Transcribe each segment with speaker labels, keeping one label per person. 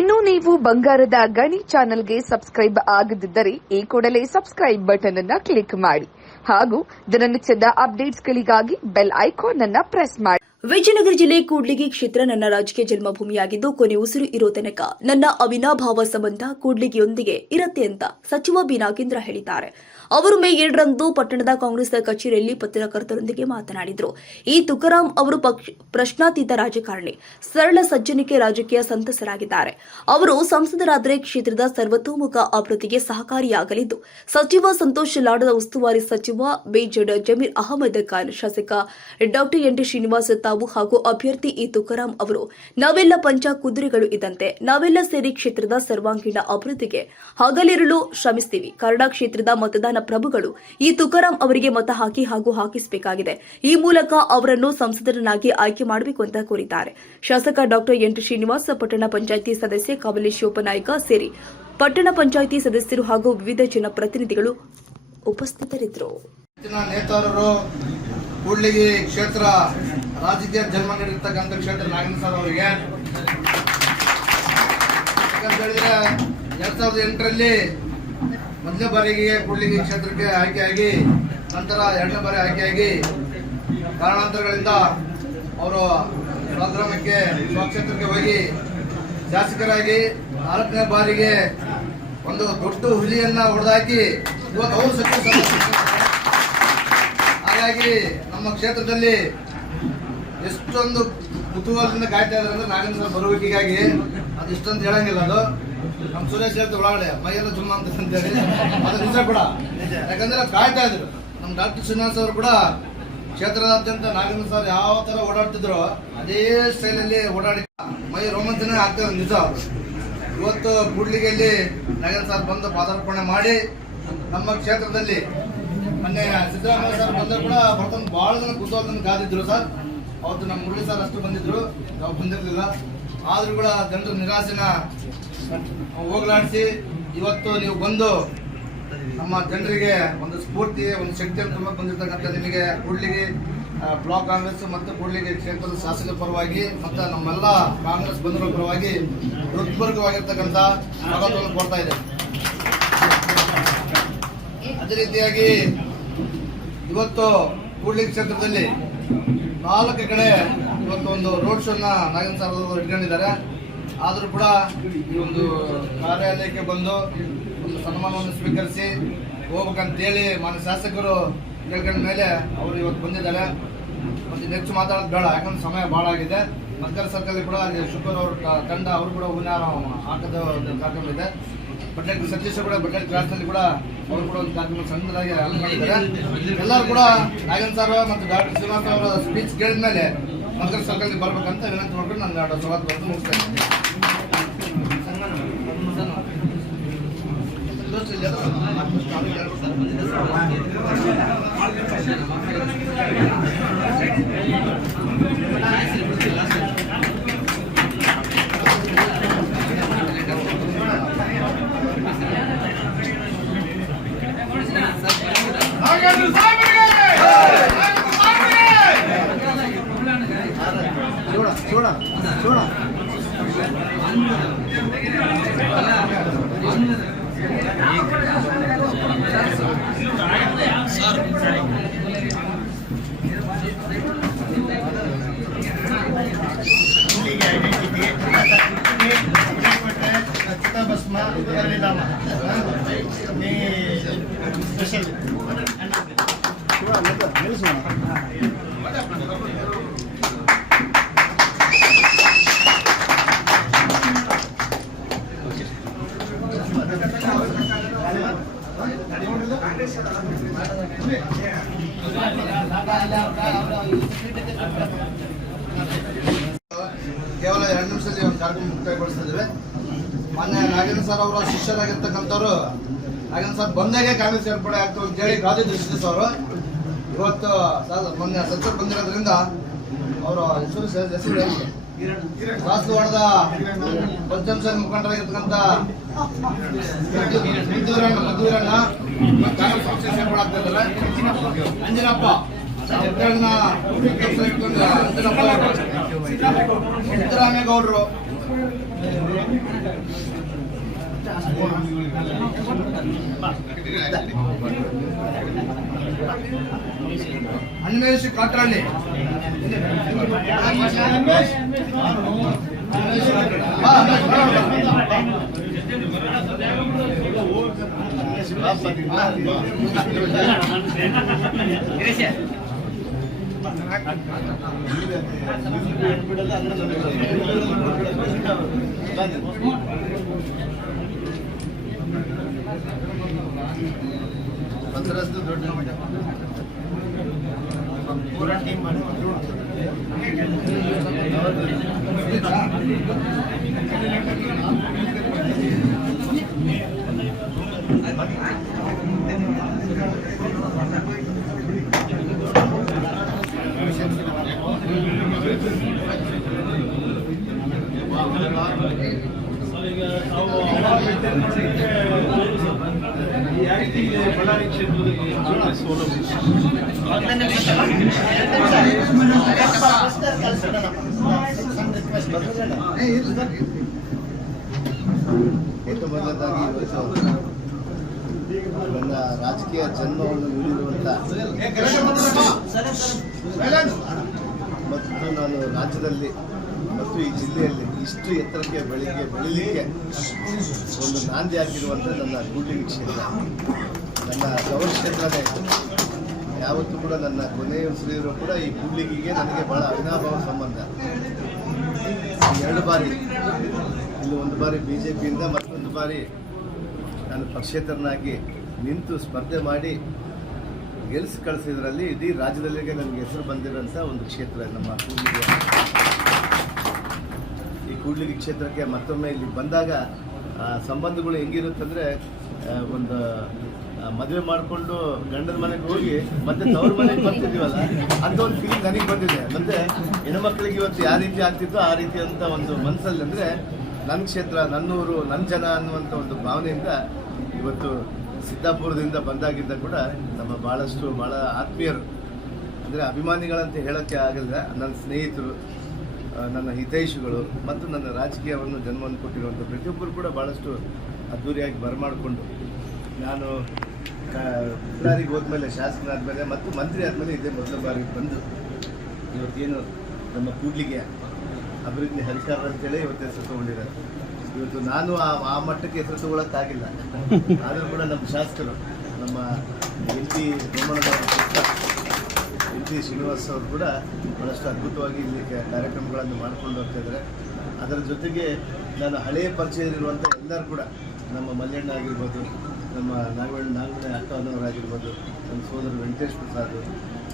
Speaker 1: ಇನ್ನು ನೀವು ಬಂಗಾರದ ಗಣಿ ಚಾನೆಲ್ಗೆ ಸಬ್ಸ್ಕ್ರೈಬ್ ಆಗದಿದ್ದರೆ ಈ ಕೂಡಲೇ ಸಬ್ಸ್ಕ್ರೈಬ್ ಬಟನ್ ಅನ್ನ ಕ್ಲಿಕ್ ಮಾಡಿ ಹಾಗೂ ದಿನನಿತ್ಯದ ಅಪ್ಡೇಟ್ಸ್ಗಳಿಗಾಗಿ ಬೆಲ್ ಐಕಾನ್ ಅನ್ನ ಪ್ರೆಸ್ ಮಾಡಿ.
Speaker 2: ವಿಜಯನಗರ ಜಿಲ್ಲೆ ಕೂಡ್ಲಿಗಿ ಕ್ಷೇತ್ರ ನನ್ನ ರಾಜಕೀಯ ಜನ್ಮಭೂಮಿಯಾಗಿದ್ದು ಕೊನೆ ಉಸಿರು ಇರೋ ತನಕ ನನ್ನ ಅವಿನಾಭಾವ ಸಂಬಂಧ ಕೂಡ್ಲಿಗಿಯೊಂದಿಗೆ ಇರತ್ತೆ ಅಂತ ಸಚಿವ ಬಿ ಹೇಳಿದ್ದಾರೆ. ಅವರು ಮೇ ಎರಡರಂದು ಪಟ್ಟಣದ ಕಾಂಗ್ರೆಸ್ ಕಚೇರಿಯಲ್ಲಿ ಪತ್ರಕರ್ತರೊಂದಿಗೆ ಮಾತನಾಡಿದರು. ಈ ತುಕಾರಾಂ ಅವರು ಪ್ರಶ್ನಾತೀತ ರಾಜಕಾರಣಿ, ಸರಳ ಸಜ್ಜನಿಕೆ ರಾಜಕೀಯ ಸಂತಸರಾಗಿದ್ದಾರೆ. ಅವರು ಸಂಸದರಾದರೆ ಕ್ಷೇತ್ರದ ಸರ್ವತೋಮುಖ ಅಭಿವೃದ್ಧಿಗೆ ಸಹಕಾರಿಯಾಗಲಿದ್ದು, ಸಚಿವ ಸಂತೋಷ್ ಲಾಡದ ಉಸ್ತುವಾರಿ ಸಚಿವ ಬೇಜಡ್ ಜಮೀರ್ ಅಹಮದ್ ಖಾನ್, ಶಾಸಕ ಡಾಕ್ಟರ್ ಎನ್ ಟಿ ಶ್ರೀನಿವಾಸ ತಾವು ಹಾಗೂ ಅಭ್ಯರ್ಥಿ ಈ ತುಕಾರಾಂ ಅವರು ನಾವೆಲ್ಲ ಪಂಚ ಕುದುರೆಗಳು ಇದ್ದಂತೆ ನಾವೆಲ್ಲ ಸೇರಿ ಕ್ಷೇತ್ರದ ಸರ್ವಾಂಗೀಣ ಅಭಿವೃದ್ಧಿಗೆ ಹಗಲಿರುಳು ಶ್ರಮಿಸ್ತೀವಿ. ಕನ್ನಡ ಕ್ಷೇತ್ರದ ಮತದಾನ ಪ್ರಭುಗಳು ಈ ತುಕಾರಾಂ ಅವರಿಗೆ ಮತ ಹಾಕಿ ಹಾಗೂ ಹಾಕಿಸಬೇಕಾಗಿದೆ. ಈ ಮೂಲಕ ಅವರನ್ನು ಸಂಸದರನ್ನಾಗಿ ಆಯ್ಕೆ ಮಾಡಬೇಕು ಅಂತ ಕೋರಿದ್ದಾರೆ. ಶಾಸಕ ಡಾಕ್ಟರ್ ಎನ್. ಟಿ. ಶ್ರೀನಿವಾಸ, ಪಟ್ಟಣ ಪಂಚಾಯಿತಿ ಸದಸ್ಯೆ ಕಾವಲಿ ಶಿವಪ್ಪನಾಯ್ಕ ಸೇರಿ ಪಟ್ಟಣ ಪಂಚಾಯಿತಿ ಸದಸ್ಯರು ಹಾಗೂ ವಿವಿಧ ಜನಪ್ರತಿನಿಧಿಗಳು ಉಪಸ್ಥಿತರಿದ್ದರು.
Speaker 3: ಕೂಡ್ಲಿಗಿ ಕ್ಷೇತ್ರ ರಾಜಕೀಯ ಜನ್ಮ ನೀಡಿರ್ತಕ್ಕಂಥ ಕ್ಷೇತ್ರ ನಾಗೇಂದ್ರ ಸರ್ ಅವರಿಗೆ. ಯಾಕಂತ ಹೇಳಿದ್ರೆ ಎರಡ್ ಸಾವಿರದ ಎಂಟರಲ್ಲಿ ಮೊದಲನೇ ಬಾರಿಗೆ ಕೂಡ್ಲಿಗಿ ಕ್ಷೇತ್ರಕ್ಕೆ ಆಯ್ಕೆಯಾಗಿ, ನಂತರ ಎರಡನೇ ಬಾರಿ ಆಯ್ಕೆಯಾಗಿ ಕಾರಣಾಂತರಗಳಿಂದ ಅವರು ಸ್ವಗ್ರಾಮಕ್ಕೆ, ಸ್ವಕ್ಷೇತ್ರಕ್ಕೆ ಹೋಗಿ ಶಾಸಕರಾಗಿ ನಾಲ್ಕನೇ ಬಾರಿಗೆ ಒಂದು ದೊಡ್ಡ ಹುಲಿಯನ್ನ ಹೊಡೆದಾಕಿ ಇವತ್ತು ಅವರು ಸಚಿವ ಹಾಗಾಗಿ ನಮ್ಮ ಕ್ಷೇತ್ರದಲ್ಲಿ ಎಷ್ಟೊಂದು ಕುತೂಹಲದಿಂದ ಕಾಯ್ತಾ ಇದ್ದಾರೆ ಅಂದ್ರೆ ನಾಗೇಂದ್ರ ಬರುವಿಕೆಗಾಗಿ ಅದು ಇಷ್ಟೊಂದು ಹೇಳಂಗಿಲ್ಲ ಅದು. ನಮ್ಮ ಸುರೇಶ್ ಹೇಳ್ತು ಒಳಗಡೆ, ಮೈಯೆಲ್ಲ ಜುಮ್ಮ ಅಂತ ಅಂತೇಳಿ ಅದು ನಿಜ ಕೂಡ. ಯಾಕಂದ್ರೆ ಕಾಯ್ತಾ ಇದ್ರು. ನಮ್ಮ ಡಾಕ್ಟರ್ ಶ್ರೀನಿವಾಸ್ ಅವರು ಕೂಡ ಕ್ಷೇತ್ರದಾದ್ಯಂತ ನಾಗೇಂದ್ರ ಸರ್ ಯಾವ ತರ ಓಡಾಡ್ತಿದ್ರು ಅದೇ ಸ್ಟೈಲಲ್ಲಿ ಓಡಾಡಿ ಮೈ ರೋಮಾಂಚನ ಆಗ್ತದೆ ನಿಜ. ಅವರು ಇವತ್ತು ಕೂಡ್ಲಿಗೆಯಲ್ಲಿ ನಾಗೇಂದ್ರ ಸರ್ ಬಂದು ಪಾದಾರ್ಪಣೆ ಮಾಡಿ ನಮ್ಮ ಕ್ಷೇತ್ರದಲ್ಲಿ ಮೊನ್ನೆ ಸಿದ್ದರಾಮಯ್ಯ ಸರ್ ಬಂದ ಕೂಡ ಬರ್ತಂದು ಬಹಳ ಜನ ಕುತೂಹಲದಿಂದ ಕಾದಿದ್ರು ಸರ್. ಅವತ್ತು ನಮ್ಮ ಮುರಳಿ ಸರ್ ಅಷ್ಟು ಬಂದಿದ್ರು. ನಾವು ಬಂದಿರಲಿಲ್ಲ. ಆದ್ರೂ ಕೂಡ ಜನರು ನಿರಾಸೆನ ಹೋಗಲಾಡಿಸಿ ಇವತ್ತು ನೀವು ಬಂದು ನಮ್ಮ ಜನರಿಗೆ ಒಂದು ಸ್ಫೂರ್ತಿ, ಒಂದು ಶಕ್ತಿಯನ್ನು ತುಂಬ ಬಂದಿರತಕ್ಕಂಥ ನಿಮಗೆ ಕೂಡ್ಲಿಗೆ ಬ್ಲಾಕ್ ಕಾಂಗ್ರೆಸ್ ಮತ್ತು ಕೂಡ್ಲಿಗೆ ಕ್ಷೇತ್ರದ ಶಾಸಕರ ಪರವಾಗಿ ಮತ್ತು ನಮ್ಮೆಲ್ಲ ಕಾಂಗ್ರೆಸ್ ಬಂಧುಗಳ ಪರವಾಗಿ ಹೃತ್ಪೂರ್ವಕವಾಗಿರ್ತಕ್ಕಂಥ ಸ್ವಾಗತವನ್ನು ಕೊಡ್ತಾ ಇದೆ ಅದೇ ರೀತಿಯಾಗಿ ಇವತ್ತು ಕೂಡ್ಲಿ ಕ್ಷೇತ್ರದಲ್ಲಿ ನಾಲ್ಕು ಕಡೆ ಇವತ್ತು ಒಂದು ರೋಡ್ ಶೋನ ನಾಗೇಂದ್ರ ಸರ್ ಅವರು ಇಟ್ಕೊಂಡಿದ್ದಾರೆ. ಆದರೂ ಕೂಡ ಈ ಒಂದು ಕಾರ್ಯಾಲಯಕ್ಕೆ ಬಂದು ಒಂದು ಸನ್ಮಾನವನ್ನು ಸ್ವೀಕರಿಸಿ ಹೋಗ್ಬೇಕಂತೇಳಿ ಮಾನ್ಯ ಶಾಸಕರು ಕೇಳ್ಕೊಂಡ ಮೇಲೆ ಅವರು ಇವತ್ತು ಬಂದಿದ್ದಾರೆ. ಮತ್ತು ಹೆಚ್ಚು ಮಾತಾಡೋದು ಬೇಡ, ಯಾಕಂದ್ರೆ ಸಮಯ ಭಾಳ ಆಗಿದೆ. ಮಕ್ಕಳ ಸರ್ಕಲ್ ಕೂಡ ಶುಕ್ರ ಅವ್ರ ತಂಡ ಅವರು ಕೂಡ ಹೂವಿನ ಹಾಕದ ಒಂದು ಕಾರ್ಯಕ್ರಮ ಇದೆ. ಬಟ್ಲೆಟ್ ಸತೀಶ್ ಕೂಡ ಬಟ್ಲೆಟ್ ಕ್ಲಾಸ್ನಲ್ಲಿ ಕೂಡ ಅವರು ಕೂಡ ಒಂದು ಕಾರ್ಯಕ್ರಮ ಸಣ್ಣದಾಗಿ ಹಮ್ಮಿಕೊಂಡಿದ್ದಾರೆ ಎಲ್ಲರೂ ಕೂಡ ನಾಗೇಂದ್ರ ಸರ್ ಮತ್ತು ಡಾಕ್ಟರ್ ಶ್ರೀನಿವಾಸ್ ಅವರ ಸ್ಪೀಚ್ ಕೇಳಿದ ಮೇಲೆ ಮಕ್ಕಳ ಸರ್ಕಲ್ ಬರ್ಬೇಕಂತ ವಿನಂತಿ ಮಾಡ್ಕೊಂಡು ನಾನು ಆಟೋ ಸ್ವಾಗತ ಬರೆದು ಮುಗಿಸ್ತಾ ಇದ್ದೀನಿ. ದೋಸ್ತ
Speaker 4: 了，说了。
Speaker 3: ಕೇವಲ ಎರಡು ನಿಮಿಷದಲ್ಲಿ ಒಂದು ಕಾರ್ಯಕ್ರಮ ಮುಕ್ತಾಯಗೊಳಿಸ್ತಿದ್ದೇವೆ ಮೊನ್ನೆ ನಾಗೇಂದ್ರ ಸರ್ ಅವರ ಶಿಷ್ಯರಾಗಿರ್ತಕ್ಕಂಥವ್ರು, ನಾಗೇಂದ್ರ ಸರ್ ಬಂದಾಗೆ ಕಾಂಗ್ರೆಸ್ ಸೇರ್ಪಡೆ ಅಂತ ಹೇಳಿ ದೃಷ್ಟಿಸ್ ಶ್ರೀನಿವಾಸ್ ಅವರು ಇವತ್ತು ಸರ್ ಮೊನ್ನೆ ಸಚಿವರು ಬಂದಿರೋದ್ರಿಂದ ಅವರ ಹೆಸರು ಸರ್- ಹೆಸರು? ದಾಸವಾಡದ ಪಂಚಂಶ ಮುಖಂಡರಾಗಿರ್ತಕ್ಕಂಥ ಆಗ್ತಾ ಇದ್ದಾರೆ. ಅಂಜನಪ್ಪ ಅಂಜನಪ್ಪ ಸಿದ್ದರಾಮೇಗೌಡರು ಅನ್ವೇಷಿ ಕಾಟ್ರಳ್ಳಿ ಬಾ, ಬಾ, ಬಾ.
Speaker 4: ಪತ್ರಸ್ದು ದೊಡ್ಡ ಮಠ ಪೂರ
Speaker 5: ಮೊದಲದಾಗಿ ಇವತ್ತು ನನ್ನ ರಾಜಕೀಯ ಜನ್ಮವನ್ನು ನೀಡಿರುವಂಥ ಮತ್ತು ನಾನು ರಾಜ್ಯದಲ್ಲಿ ಮತ್ತು ಈ ಜಿಲ್ಲೆಯಲ್ಲಿ ಇಷ್ಟು ಎತ್ತರಕ್ಕೆ ಬೆಳಿಗ್ಗೆ ಬೆಳಿಲಿಕ್ಕೆ ಒಂದು ನಾಂದಿ ಆಗಿರುವಂಥ ನನ್ನ ಗೂಡ್ಲಿಗಿ ಕ್ಷೇತ್ರ ನನ್ನ ಗೌರ ಕ್ಷೇತ್ರನೇ. ಯಾವತ್ತೂ ಕೂಡ ನನ್ನ ಕೊನೆಯ ಉಸಿರಿರೋ ಕೂಡ ಈ ಕೂಡ್ಲಿಗಿಗೆ ನನಗೆ ಬಹಳ ಅವಿನಾಭಾವ ಸಂಬಂಧ. ಎರಡು ಬಾರಿ, ಇಲ್ಲಿ ಒಂದು ಬಾರಿ ಬಿ ಜೆ ಪಿಯಿಂದ ಮತ್ತೊಂದು ಬಾರಿ ನಾನು ಪಕ್ಷೇತರನಾಗಿ ನಿಂತು ಸ್ಪರ್ಧೆ ಮಾಡಿ ಗೆಲ್ಸಿ ಕಳಿಸಿದ್ರಲ್ಲಿ ಇಡೀ ರಾಜ್ಯದಲ್ಲಿಗೆ ನನಗೆ ಹೆಸರು ಬಂದಿರೋಂಥ ಒಂದು ಕ್ಷೇತ್ರ, ನಮ್ಮ ಕೂಡ್ಲಿಗೆ ಕೂಡ್ಲಿಗಿ ಕ್ಷೇತ್ರಕ್ಕೆ ಮತ್ತೊಮ್ಮೆ ಇಲ್ಲಿ ಬಂದಾಗ ಸಂಬಂಧಗಳು ಹೆಂಗಿರುತ್ತಂದ್ರೆ ಒಂದು ಮದುವೆ ಮಾಡಿಕೊಂಡು ಗಂಡನ ಮನೆಗೆ ಹೋಗಿ ಮತ್ತೆ ತವ್ರ ಮನೆಗೆ ಬರ್ತಿದ್ದೀವಲ್ಲ ಅಂತ ಒಂದು ಫೀಲಿಂಗ್ ನನಗೆ ಬಂದಿದೆ. ಮತ್ತೆ ಹೆಣ್ಮಕ್ಳಿಗೆ ಇವತ್ತು ಯಾವ ರೀತಿ ಆಗ್ತಿತ್ತೋ ಆ ರೀತಿ ಅಂತ ಒಂದು ಮನಸ್ಸಲ್ಲಿ ಅಂದರೆ ನನ್ನ ಕ್ಷೇತ್ರ, ನನ್ನೂರು ನನ್ನ ಜನ ಅನ್ನುವಂಥ ಒಂದು ಭಾವನೆಯಿಂದ ಇವತ್ತು ಸಿದ್ದಾಪುರದಿಂದ ಬಂದಾಗಿದ್ದ ಕೂಡ ನಮ್ಮ ಭಾಳಷ್ಟು ಭಾಳ ಆತ್ಮೀಯರು, ಅಂದರೆ ಅಭಿಮಾನಿಗಳಂತ ಹೇಳೋಕ್ಕೆ ಆಗಲ್ಲ, ನನ್ನ ಸ್ನೇಹಿತರು ನನ್ನ ಹಿತೈಷಿಗಳು ಮತ್ತು ನನ್ನ ರಾಜಕೀಯವನ್ನು ಜನ್ಮವನ್ನು ಕೊಟ್ಟಿರುವಂಥ ಪ್ರತಿಯೊಬ್ಬರು ಕೂಡ ಭಾಳಷ್ಟು ಅದ್ಧೂರಿಯಾಗಿ ಬರಮಾಡಿಕೊಂಡು ನಾನು ಬಳ್ಳಾರಿಗೆ ಹೋದ್ಮೇಲೆ ಶಾಸಕನಾದಮೇಲೆ ಮತ್ತು ಮಂತ್ರಿ ಆದಮೇಲೆ ಇದೇ ಮೊದಲ ಬಾರಿ ಬಂದು ಇವತ್ತೇನು ನಮ್ಮ ಕೂಡ್ಲಿಗೆ ಅಭಿವೃದ್ಧಿ ಹರಿಕಾರ ಅಂತೇಳಿ ಇವತ್ತು ಹೆಸರು ತಗೊಂಡಿದ್ದಾರೆ. ಇವತ್ತು ನಾನು ಆ ಮಟ್ಟಕ್ಕೆ ಹೆಸರು ತಗೊಳಕ್ಕಾಗಿಲ್ಲ. ಆದರೂ ಕೂಡ ನಮ್ಮ ಶಾಸಕರು, ನಮ್ಮ ಎಲ್ ಪಿ ಪುತ್ರ ಎಂ ಶ್ರೀನಿವಾಸ್ ಅವರು ಕೂಡ ಬಹಳಷ್ಟು ಅದ್ಭುತವಾಗಿ ಇಲ್ಲಿ ಕಾರ್ಯಕ್ರಮಗಳನ್ನು ಮಾಡಿಕೊಂಡು ಹೋಗ್ತಾ ಇದ್ದಾರೆ. ಅದರ ಜೊತೆಗೆ ನಾನು ಹಳೆಯ ಪರಿಚಯದಲ್ಲಿರುವಂಥ ಎಲ್ಲರೂ ಕೂಡ, ನಮ್ಮ ಮಲ್ಲಣ್ಣ ಆಗಿರ್ಬೋದು, ನಮ್ಮ ನಾಗವಣ್ಣ ನಾಗಮನೆ ಅಕ್ಕ ಅನ್ನೋರಾಗಿರ್ಬೋದು ನಮ್ಮ ಸೋದರ ವೆಂಕಟೇಶ್ ಪ್ರಸಾದ್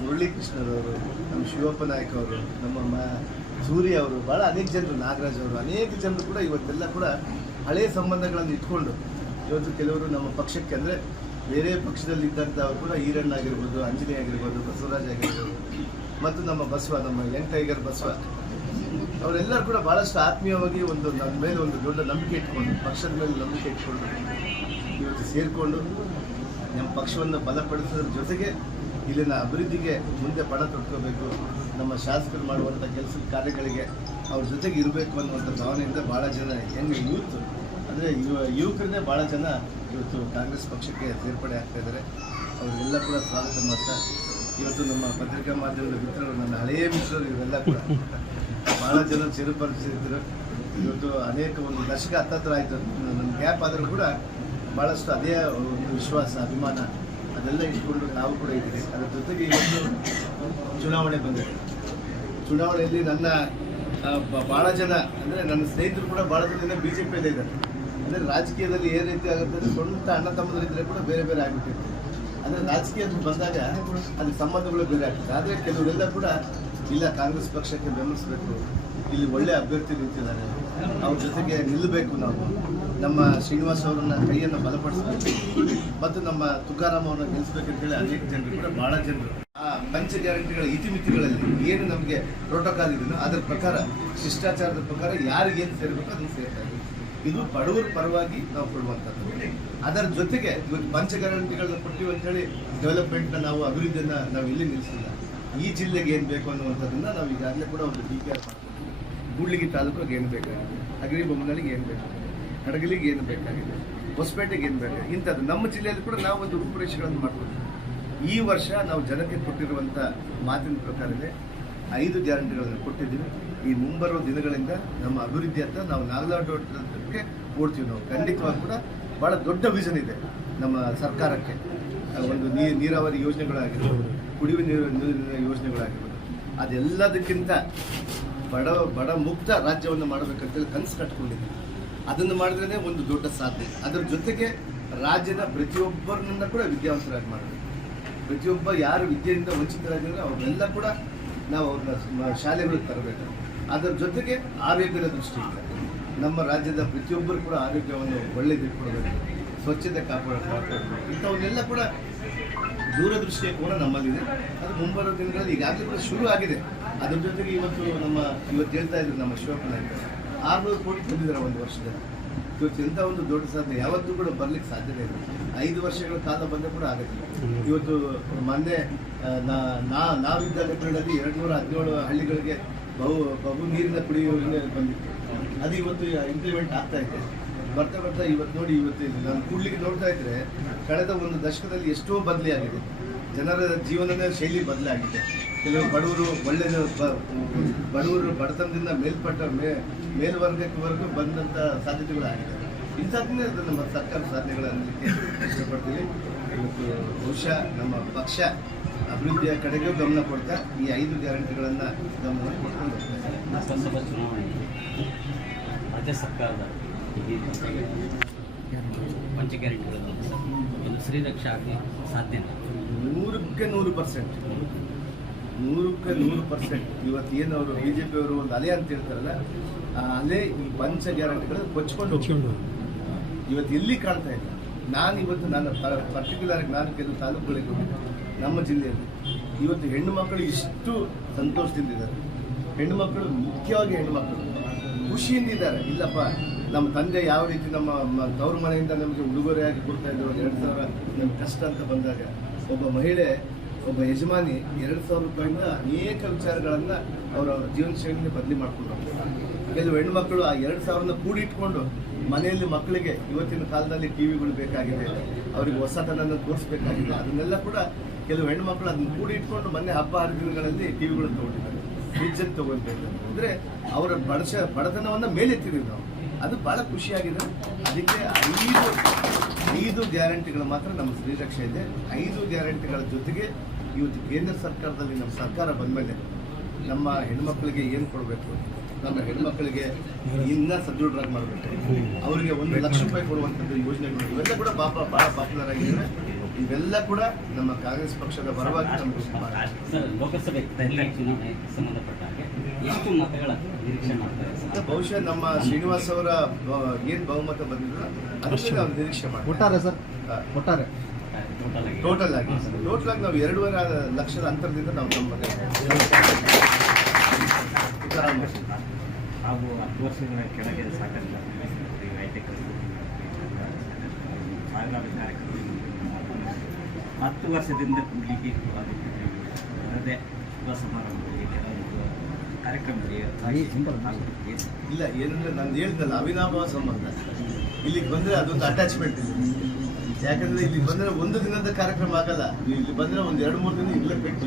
Speaker 5: ಮುರಳಿ ಕೃಷ್ಣರವರು ನಮ್ಮ ಶಿವಪ್ಪ ನಾಯಕ್ ಅವರು, ನಮ್ಮ ಮ ಸೂರ್ಯ ಅವರು ಭಾಳ ಅನೇಕ ಜನರು, ನಾಗರಾಜ್ ಅವರು, ಅನೇಕ ಜನರು ಕೂಡ ಇವತ್ತೆಲ್ಲ ಕೂಡ ಹಳೆಯ ಸಂಬಂಧಗಳನ್ನು ಇಟ್ಕೊಂಡು, ಇವತ್ತು ಕೆಲವರು ನಮ್ಮ ಪಕ್ಷಕ್ಕೆ ಅಂದರೆ ಬೇರೆ ಪಕ್ಷದಲ್ಲಿದ್ದಂಥವ್ರು ಕೂಡ ಈರಣ್ಣ ಆಗಿರ್ಬೋದು ಅಂಜನಿ ಆಗಿರ್ಬೋದು, ಬಸವರಾಜ್ ಆಗಿರ್ಬೋದು, ಮತ್ತು ನಮ್ಮ ಬಸವ, ನಮ್ಮ ಯಂಗ್ ಟೈಗರ್ ಬಸವ. ಅವರೆಲ್ಲರೂ ಕೂಡ ಭಾಳಷ್ಟು ಆತ್ಮೀಯವಾಗಿ ಒಂದು ನನ್ನ ಮೇಲೆ ಒಂದು ದೊಡ್ಡ ನಂಬಿಕೆ ಇಟ್ಕೊಂಡು, ಪಕ್ಷದ ಮೇಲೆ ನಂಬಿಕೆ ಇಟ್ಕೊಂಡು ಇವತ್ತು ಸೇರಿಕೊಂಡು ನಮ್ಮ ಪಕ್ಷವನ್ನು ಬಲಪಡಿಸೋದ್ರ ಜೊತೆಗೆ ಇಲ್ಲಿನ ಅಭಿವೃದ್ಧಿಗೆ ಮುಂದೆ ಪಣ ತೊಟ್ಕೋಬೇಕು ನಮ್ಮ ಶಾಸಕರು ಮಾಡುವಂಥ ಕೆಲಸದ ಕಾರ್ಯಗಳಿಗೆ ಅವ್ರ ಜೊತೆಗೆ ಇರಬೇಕು ಅನ್ನುವಂಥ ಭಾವನೆಯಿಂದ ಭಾಳ ಜನ ಹೆಂಗೆ ಯೂತ್ ಅಂದರೆ ಯುವ ಯುವಕರನ್ನೇ ಭಾಳ ಜನ ಇವತ್ತು ಕಾಂಗ್ರೆಸ್ ಪಕ್ಷಕ್ಕೆ ಸೇರ್ಪಡೆ ಆಗ್ತಾ ಇದ್ದಾರೆ ಅವರಿಗೆಲ್ಲ ಕೂಡ ಸ್ವಾಗತ ಮಾಡ್ತಾ ಇವತ್ತು ನಮ್ಮ ಪತ್ರಿಕಾ ಮಾಧ್ಯಮದ ಮಿತ್ರರು, ನನ್ನ ಹಳೆಯ ಮಿತ್ರರು, ಇವೆಲ್ಲ ಕೂಡ ಭಾಳ ಜನ ಚಿರಪರಿಚಿತರು ಇವತ್ತು ಅನೇಕ ಒಂದು ದಶಕ ಹತ್ತತ್ರ ಆಯಿತು. ನನ್ನ ಗ್ಯಾಪ್ ಆದರೂ ಕೂಡ ಭಾಳಷ್ಟು ಅದೇ ಒಂದು ವಿಶ್ವಾಸ, ಅಭಿಮಾನ ಅದೆಲ್ಲ ಇಟ್ಕೊಂಡು ನಾವು ಕೂಡ ಇದ್ದೀವಿ. ಅದರ ಜೊತೆಗೆ ಇವತ್ತು ಚುನಾವಣೆ ಬಂದಿದೆ. ಚುನಾವಣೆಯಲ್ಲಿ ನನ್ನ ಭಾಳ ಜನ, ಅಂದರೆ ನನ್ನ ಸ್ನೇಹಿತರು ಕೂಡ ಭಾಳ ಜನ ಬಿ ಜೆ ಪಿಯಲ್ಲೇ ಇದ್ದಾರೆ. ಅಂದರೆ ರಾಜಕೀಯದಲ್ಲಿ ಏನು ರೀತಿ ಆಗುತ್ತೆ ಅಂದರೆ ಸ್ವಂತ ಅಣ್ಣ ತಮ್ಮದರಿದ್ದರೆ ಕೂಡ ಬೇರೆ ಬೇರೆ ಆಗಿಬಿಟ್ಟಿತ್ತು ಅಂದರೆ ರಾಜಕೀಯಕ್ಕೆ ಬಂದಾಗ ಅಲ್ಲಿ ಸಂಬಂಧಗಳು ಬೇರೆ ಆಗ್ತದೆ ಆದರೆ ಕೆಲವರೆಲ್ಲ ಕೂಡ ಇಲ್ಲ, ಕಾಂಗ್ರೆಸ್ ಪಕ್ಷಕ್ಕೆ ಬೆಂಬಲಿಸಬೇಕು. ಇಲ್ಲಿ ಒಳ್ಳೆ ಅಭ್ಯರ್ಥಿ ನಿಂತಿದ್ದಾರೆ. ಅವ್ರ ಜೊತೆಗೆ ನಿಲ್ಲಬೇಕು ನಾವು. ನಮ್ಮ ಶ್ರೀನಿವಾಸ್ ಅವರನ್ನ ಕೈಯನ್ನು ಬಲಪಡಿಸಬೇಕು. ಮತ್ತು ನಮ್ಮ ತುಕಾರಾಮ್ ಅವರನ್ನ ಗೆಲ್ಲಿಸ್ಬೇಕಂತೇಳಿ ಅನೇಕ ಜನರು ಕೂಡ ಭಾಳ ಜನರು. ಆ ಪಂಚ ಗ್ಯಾರಂಟಿಗಳ ಇತಿಮಿತಿಗಳಲ್ಲಿ ಏನು ನಮಗೆ ಪ್ರೋಟೋಕಾಲ್ ಇದೆಯೋ ಅದರ ಪ್ರಕಾರ, ಶಿಷ್ಟಾಚಾರದ ಪ್ರಕಾರ ಯಾರಿಗೇನು ಏನು ಸೇರಬೇಕು ಅದನ್ನು ಸೇರ್ತಾ ಇದ್ದೀವಿ ಇದು ಬಡವರ ಪರವಾಗಿ ನಾವು ಕೊಡುವಂಥದ್ದು. ಅದರ ಜೊತೆಗೆ ಇವತ್ತು ಪಂಚ ಗ್ಯಾರಂಟಿಗಳನ್ನ ಕೊಟ್ಟಿವಿ ಅಂತೇಳಿ ಡೆವಲಪ್ಮೆಂಟ್ನ ನಾವು ಅಭಿವೃದ್ಧಿಯನ್ನು ನಾವು ಇಲ್ಲಿ ನಿಲ್ಲಿಸಿಲ್ಲ. ಈ ಜಿಲ್ಲೆಗೆ ಏನು ಬೇಕು ಅನ್ನುವಂಥದ್ದನ್ನು ನಾವು ಈಗಾಗಲೇ ಕೂಡ ಒಂದು ಡಿ ಪಿ ಆರ್ ಕೂಡ್ಲಿಗಿ ತಾಲೂಕಿಗೆ ಏನು ಬೇಕಾಗಿದೆ? ಅಗರಿ ಬೊಮ್ಮನಳ್ಳಿಗೆ ಏನು ಬೇಕಾಗಿದೆ? ಕಡಗಲಿಗೆ ಏನು ಬೇಕಾಗಿದೆ? ಹೊಸಪೇಟೆಗೆ ಏನು ಬೇಕಾಗಿದೆ? ಇಂಥದ್ದು. ನಮ್ಮ ಜಿಲ್ಲೆಯಲ್ಲಿ ಕೂಡ ನಾವು ಒಂದು ರೂಪುರೇಷೆಗಳನ್ನು ಮಾಡ್ಕೊಳ್ತೀವಿ ಈ ವರ್ಷ ನಾವು ಜನಕ್ಕೆ ಕೊಟ್ಟಿರುವಂಥ ಮಾತಿನ ಪ್ರಕಾರವೇ ಐದು ಗ್ಯಾರಂಟಿಗಳನ್ನು ಕೊಟ್ಟಿದ್ದೀವಿ. ಈ ಮುಂಬರುವ ದಿನಗಳಿಂದ ನಮ್ಮ ಅಭಿವೃದ್ಧಿಯತ್ತ ನಾವು ನಾಗಲಾಟಕ್ಕೆ ಓಡ್ತೀವಿ ನಾವು. ಖಂಡಿತವಾಗಿ ಕೂಡ ಭಾಳ ದೊಡ್ಡ ವಿಷನ್ ಇದೆ ನಮ್ಮ ಸರ್ಕಾರಕ್ಕೆ. ಒಂದು ನೀರಾವರಿ ಯೋಜನೆಗಳಾಗಿರ್ಬೋದು, ಕುಡಿಯುವ ನೀರು ನೀರಿನ ಯೋಜನೆಗಳಾಗಿರ್ಬೋದು, ಅದೆಲ್ಲದಕ್ಕಿಂತ ಬಡ ಬಡ ಮುಕ್ತ ರಾಜ್ಯವನ್ನು ಮಾಡಬೇಕಂತೇಳಿ ಕನಸು ಕಟ್ಕೊಂಡಿದ್ದೀವಿ. ಅದನ್ನು ಮಾಡಿದ್ರೇ ಒಂದು ದೊಡ್ಡ ಸಾಧನೆ ಅದರ ಜೊತೆಗೆ ರಾಜ್ಯದ ಪ್ರತಿಯೊಬ್ಬರನ್ನ ಕೂಡ ವಿದ್ಯಾವಂತರಾಗಿ ಮಾಡಬೇಕು. ಪ್ರತಿಯೊಬ್ಬ ಯಾರು ವಿದ್ಯೆಯಿಂದ ವಂಚಿತರಾಗಿದ್ದಾರೆ ಅವರೆಲ್ಲ ಕೂಡ ನಾವು ಅವ್ರನ್ನ ಶಾಲೆಗಳಿಗೆ ತರಬೇಕು. ಅದರ ಜೊತೆಗೆ ಆರೋಗ್ಯದ ದೃಷ್ಟಿಯಿಂದ ನಮ್ಮ ರಾಜ್ಯದ ಪ್ರತಿಯೊಬ್ಬರು ಕೂಡ ಆರೋಗ್ಯವನ್ನು ಒಳ್ಳೆಯದಿಟ್ಕೊಳ್ಬೇಕು ಸ್ವಚ್ಛತೆ ಕಾಪಾಡ, ಕಾಪಾಡಬೇಕು. ಇಂಥವನ್ನೆಲ್ಲ ಕೂಡ ದೂರದೃಷ್ಟಿಯ ಕೂಡ ನಮ್ಮಲ್ಲಿದೆ. ಅದು ಮುಂಬರುವ ದಿನಗಳಲ್ಲಿ ಈಗಾಗಲೇ ಕೂಡ ಶುರು ಆಗಿದೆ. ಅದ್ರ ಜೊತೆಗೆ ಇವತ್ತು ನಮ್ಮ, ಇವತ್ತು ಹೇಳ್ತಾ ಇದ್ರು ನಮ್ಮ ಶಿವಪ್ಪ ನಾಯ್ಕ. ಆರುನೂರು ಕೋಟಿ ತಂದಿದ್ದಾರೆ ಒಂದು ವರ್ಷದಲ್ಲಿ. ಇವತ್ತು ಎಂಥ ಒಂದು ದೊಡ್ಡ ಸಾಧನೆ. ಯಾವತ್ತೂ ಕೂಡ ಬರ್ಲಿಕ್ಕೆ ಸಾಧ್ಯತೆ ಇಲ್ಲ. ಐದು ವರ್ಷಗಳ ಕಾಲ ಬಂದ ಕೂಡ ಆಗುತ್ತೆ. ಇವತ್ತು ಮೊನ್ನೆ ಆ, ನಾ- ನಾ ನಾವಿದ್ದಾಗ ಪೀರಿಯಡಲ್ಲಿ ಎರಡು ನೂರ ಹದಿನೇಳು ಹಳ್ಳಿಗಳಿಗೆ ಬಹು ಬಹು ನೀರಿನ ಕುಡಿಯುವ ಬಂದಿತ್ತು. ಅದು ಇವತ್ತು ಇಂಪ್ಲಿಮೆಂಟ್ ಆಗ್ತಾ ಇದೆ. ಬರ್ತಾ ಬರ್ತಾ ಇವತ್ತು ನೋಡಿ ಇವತ್ತು ನಾನು ಕೂಡ್ಲಿಕ್ಕೆ ನೋಡ್ತಾ ಇದ್ರೆ ಕಳೆದ ಒಂದು ದಶಕದಲ್ಲಿ ಎಷ್ಟೋ ಬದಲಿ ಆಗಿದೆ ಜನರ ಜೀವನದ ಶೈಲಿ ಬದಲಾಗಿದೆ. ಕೆಲವು ಬಡವರು ಒಳ್ಳೆಯ ಬಡವರು ಬಡತನದಿಂದ ಮೇಲ್ಪಟ್ಟ ಮೇ ಮೇಲ್ವರ್ಗಕ್ಕವರೆಗೂ ಬಂದಂಥ ಸಾಧ್ಯತೆಗಳಾಗಿದೆ. ಇಂಥದ್ದನ್ನೇ ನಮ್ಮ ಸರ್ಕಾರ ಸಾಧನೆಗಳನ್ನು ಇಷ್ಟಪಡ್ತೀವಿ ಇವತ್ತು ಬಹುಶಃ ನಮ್ಮ ಪಕ್ಷ ಅಭಿವೃದ್ಧಿಯ ಕಡೆಗೂ ಗಮನ ಕೊಡ್ತಾ ಈ ಐದು ಗ್ಯಾರಂಟಿಗಳನ್ನು ಗಮನ ಕೊಡ್ಕೊಂಡು
Speaker 6: ಹೋಗ್ತಾರೆ ರಾಜ್ಯ ಸರ್ಕಾರದ ಪಂಚ ಗ್ಯಾರಂಟಿಗಳನ್ನು ಒಂದು ಶ್ರೀರಕ್ಷ ಆಗಲಿ ಸಾಧ್ಯ
Speaker 5: ನೂರಕ್ಕೆ ನೂರು ಪರ್ಸೆಂಟ್ ನೂರಕ್ಕೆ ನೂರು ಪರ್ಸೆಂಟ್ ಇವತ್ತು ಏನು ಅವರು ಬಿ ಜೆ ಪಿಯವರು ಒಂದು ಅಲೆ ಅಂತ ಹೇಳ್ತಾರಲ್ಲ ಆ ಅಲೆ ಈ ಪಂಚ ಗ್ಯಾರಂಟಿಗಳು ಕೊಚ್ಕೊಂಡು ಹೋಗ್ಕೊಂಡು ಇವತ್ತು ಎಲ್ಲಿ ಕಾಣ್ತಾ ಇಲ್ಲ. ನಾನು ಇವತ್ತು ನನ್ನ ಪರ್ಟಿಕ್ಯುಲರ್ ಆಗಿ ನಾನು ಕೆಲವು ತಾಲೂಕುಗಳಿಗೆ ನಮ್ಮ ಜಿಲ್ಲೆಯಲ್ಲಿ. ಇವತ್ತು ಹೆಣ್ಣು ಮಕ್ಕಳು ಇಷ್ಟು ಸಂತೋಷದಿಂದಿದ್ದಾರೆ ಹೆಣ್ಣು ಮಕ್ಕಳು ಮುಖ್ಯವಾಗಿ ಹೆಣ್ಣು ಮಕ್ಕಳು. ಖುಷಿಯಿಂದಿದ್ದಾರೆ ಇಲ್ಲಪ್ಪ ನಮ್ಮ ತಂದೆ ಯಾವ ರೀತಿ ನಮ್ಮ ತವ್ರ ಮನೆಯಿಂದ ನಮಗೆ ಉಡುಗೊರೆಯಾಗಿ ಕೊಡ್ತಾ ಇದ್ರು ಎರಡು ಸಾವಿರ ನಮ್ಗೆ ಕಷ್ಟ ಅಂತ ಬಂದಾಗ, ಒಬ್ಬ ಮಹಿಳೆ, ಒಬ್ಬ ಯಜಮಾನಿ ಎರಡು ಸಾವಿರ ರೂಪಾಯಿಂದ ಅನೇಕ ವಿಚಾರಗಳನ್ನು ಅವರ ಜೀವನ ಶೈಲಿನ ಬದಲಿ ಮಾಡ್ಕೊಂಡು. ಕೆಲವು ಹೆಣ್ಮಕ್ಳು ಆ ಎರಡು ಸಾವಿರನ ಕೂಡಿಟ್ಕೊಂಡು ಮನೆಯಲ್ಲಿ ಮಕ್ಕಳಿಗೆ ಇವತ್ತಿನ ಕಾಲದಲ್ಲಿ ಟಿವಿಗಳು ಬೇಕಾಗಿದೆ, ಅವರಿಗೆ ಹೊಸತನನ್ನು ತೋರಿಸ್ಬೇಕಾಗಿದೆ, ಅದನ್ನೆಲ್ಲ ಕೂಡ ಕೆಲವು ಹೆಣ್ಮಕ್ಳು ಅದನ್ನ ಕೂಡಿಟ್ಕೊಂಡು ಮೊನ್ನೆ ಹಬ್ಬ ಹರಿದಿನಗಳಲ್ಲಿ ಟಿವಿಗಳು ತಗೊಂಡಿದ್ದಾರೆ. ಫ್ರಿಜ್ಜನ್ನು ತಗೊಂಡಿದ್ದಾರೆ. ಅಂದರೆ ಅವರ ಬಡಶ, ಬಡತನವನ್ನು ಮೇಲೆತ್ತಿದ್ದೀವಿ ನಾವು. ಅದು ಬಹಳ ಖುಷಿಯಾಗಿದೆ ಅದಕ್ಕೆ ಐದು ಐದು ಗ್ಯಾರಂಟಿಗಳು ಮಾತ್ರ ನಮ್ಮ ಶ್ರೀರಕ್ಷೆ ಇದೆ ಐದು ಗ್ಯಾರಂಟಿಗಳ ಜೊತೆಗೆ ಇವತ್ತು ಕೇಂದ್ರ ಸರ್ಕಾರದಲ್ಲಿ ನಮ್ಮ ಸರ್ಕಾರ ಬಂದಮೇಲೆ ನಮ್ಮ ಹೆಣ್ಮಕ್ಳಿಗೆ ಏನು ಕೊಡಬೇಕು ನಮ್ಮ ಹೆಣ್ಮಕ್ಳಿಗೆ ಇನ್ನ ಸದೃಢರಾಗಿ ಮಾಡಬೇಕು ಅವರಿಗೆ ಒಂದು ಲಕ್ಷ ರೂಪಾಯಿ ಕೊಡುವಂಥದ್ದು ಯೋಜನೆಗಳು ಇವೆಲ್ಲ ಕೂಡ ಬಾಪ ಭಾಳ ಪಾಪ್ಯುಲರ್ ಆಗಿದೆ ಇವೆಲ್ಲ ಕೂಡ ನಮ್ಮ ಕಾಂಗ್ರೆಸ್ ಪಕ್ಷದ ಪರವಾಗಿ
Speaker 6: ಲೋಕಸಭೆ ಚುನಾವಣೆ ಸಂಬಂಧಪಟ್ಟ ಹಾಗೆ ಎಷ್ಟು ಮತಗಳ ನಿರೀಕ್ಷೆ ಮಾಡ್ತಾರೆ ಸರ್?
Speaker 5: ಮತ್ತೆ ಬಹುಶಃ ನಮ್ಮ ಶ್ರೀನಿವಾಸ್ ಅವರ ಏನ್ ಬಹುಮತ ಬಂದಿದ್ರು ಅದಕ್ಕೆ ನಾವು ನಿರೀಕ್ಷೆ ಮಾಡಿ
Speaker 4: ಒಟ್ಟಾರೆ ಸರ್. ಒಟ್ಟಾರೆ?
Speaker 6: ಟೋಟಲ್ ಆಗಿ.
Speaker 5: ಟೋಟಲ್ ಆಗಿ. ಟೋಟಲ್ ಆಗಿ ನಾವು ಎರಡೂವರೆ ಲಕ್ಷದ ಅಂತರದಿಂದ ನಾವು ನಮ್ಮ.
Speaker 7: ಹಾಗೂ ಹತ್ತು ವರ್ಷಗಳ ಕೆಳಗೆ ಸಾಕಷ್ಟು ಸಾವಿರಾರು ಕಾರ್ಯಕ್ರಮ ಹತ್ತು ವರ್ಷದಿಂದ ಕೂಡಲಿಕ್ಕೆ ಅದೇ ಶುಭ ಸಮಾರಂಭದಲ್ಲಿ ಕೆಲವೊಂದು
Speaker 4: ಸಿಂಪಲ್
Speaker 5: ಇಲ್ಲ ಏನಂದ್ರೆ ನಾನು ಹೇಳ್ದಲ್ಲ ಅವಿನಾಭಾವ ಸಂಬಂಧ. ಇಲ್ಲಿಗೆ ಬಂದ್ರೆ ಅದೊಂದು ಅಟ್ಯಾಚ್ಮೆಂಟ್ ಇದೆ. ಯಾಕಂದ್ರೆ ಇಲ್ಲಿ ಬಂದ್ರೆ ಒಂದು ದಿನದ ಕಾರ್ಯಕ್ರಮ ಆಗಲ್ಲ. ಇಲ್ಲಿ ಬಂದ್ರೆ ಒಂದು ಎರಡು ಮೂರು ದಿನ ಇರ್ಲೇಬೇಕು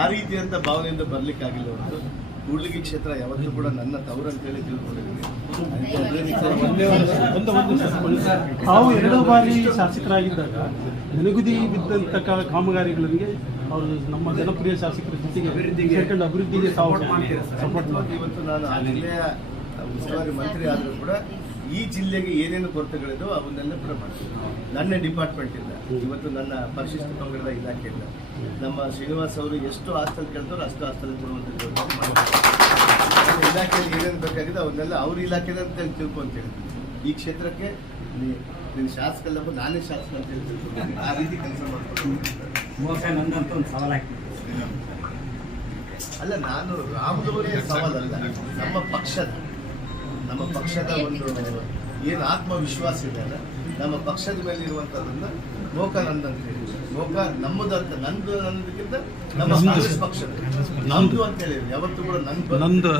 Speaker 5: ಆ ರೀತಿಯಂತ ಭಾವನೆಯಿಂದ ಬರ್ಲಿಕ್ಕೆ ಆಗಿಲ್ಲ ಹೊರತು ಕೂಡ್ಲಿಗಿ ಕ್ಷೇತ್ರ ಯಾವತ್ತೂ ಕೂಡ ನನ್ನ ತವರು ಅಂತೇಳಿ ತಿಳ್ಕೊಂಡಿದ್ದೀನಿ.
Speaker 8: ತಾವು ಎರಡು ಬಾರಿ ಶಾಸಕರಾಗಿದ್ದಾಗ ನೆನಗುದಿ ಬಿದ್ದಂತ ಕಾಮಗಾರಿಗಳಿಗೆ ಅವರು ನಮ್ಮ ಜನಪ್ರಿಯ ಶಾಸಕರ ಜೊತೆಗೆ ಸೇರ್ಕೊಂಡು ಅಭಿವೃದ್ಧಿಗೆ ಮಾಡ್ತೀರಾ ಸಪೋರ್ಟ್ ಮಾಡ್ತೀವಿ
Speaker 5: ಇವತ್ತು ನಾನು ಆ ಜಿಲ್ಲೆಯ ಉಸ್ತುವಾರಿ ಮಂತ್ರಿ ಆದರೂ ಕೂಡ ಈ ಜಿಲ್ಲೆಗೆ ಏನೇನು ಕೊರತೆಗಳಿದೋ ಅವನ್ನೆಲ್ಲ ಕೂಡ ಮಾಡ್ತೀವಿ. ನನ್ನ ಡಿಪಾರ್ಟ್ಮೆಂಟ್ ಇಲ್ಲ. ಇವತ್ತು ನನ್ನ ಪರಿಶಿಷ್ಟ ಪಂಗಡದ ಇಲಾಖೆ ಇಲ್ಲ. ನಮ್ಮ ಶ್ರೀನಿವಾಸ್ ಅವರು ಎಷ್ಟು ಆಸ್ತಲ್ಲಿ ಕೇಳ್ತಾರೋ ಅಷ್ಟು ಹಾಸ್ಟೆಲ್ ಕೊಡುವಂಥ ಜವಾಬ್ದಾರಿ ಮಾಡ್ತಾರೆ. ನಮ್ಮ ಇಲಾಖೆಯಲ್ಲಿ ಏನೇನು ಬೇಕಾಗಿದೆ ಅವನ್ನೆಲ್ಲ ಅವ್ರ ಇಲಾಖೆ ಅಂತ ತಿಳ್ಕೊ ಹೇಳ್ತೀನಿ ಈ ಕ್ಷೇತ್ರಕ್ಕೆ ನೀ- ನೀನು ಶಾಸಕ ಅಲ್ಲಪ್ಪ ನಾನೇ ಶಾಸಕ ಅಂತ ಹೇಳಿ ಆ ರೀತಿ ಕೆಲಸ ಮಾಡ್ಕೊಂಡು
Speaker 7: ಒಂದು ಸವಾಲಾಗ್ತದೆ
Speaker 5: ಅಲ್ಲ ನಾನು ರಾಮದವರೇ ಸವಾಲಲ್ಲ. ನಮ್ಮ ಪಕ್ಷದ. ನಮ್ಮ ಪಕ್ಷದ ಒಂದು ಏನು ಆತ್ಮವಿಶ್ವಾಸ ಇದೆ ಅಲ್ಲ ನಮ್ಮ ಪಕ್ಷದ ಮೇಲೆ ಇರುವಂಥದ್ದನ್ನು ಲೋಕ ನಂದಂತ ಹೇಳಿ. ಲೋಕ ನಮ್ಮದು ಅಂತ ನಂದು ನಂದಕ್ಕಿಂತ ನಮ್ಮ ಕಾಂಗ್ರೆಸ್ ಪಕ್ಷ ನಮ್ದು ಅಂತ ಹೇಳಿ ಯಾವತ್ತೂ ಕೂಡ ನಂದು
Speaker 8: ನಂದು.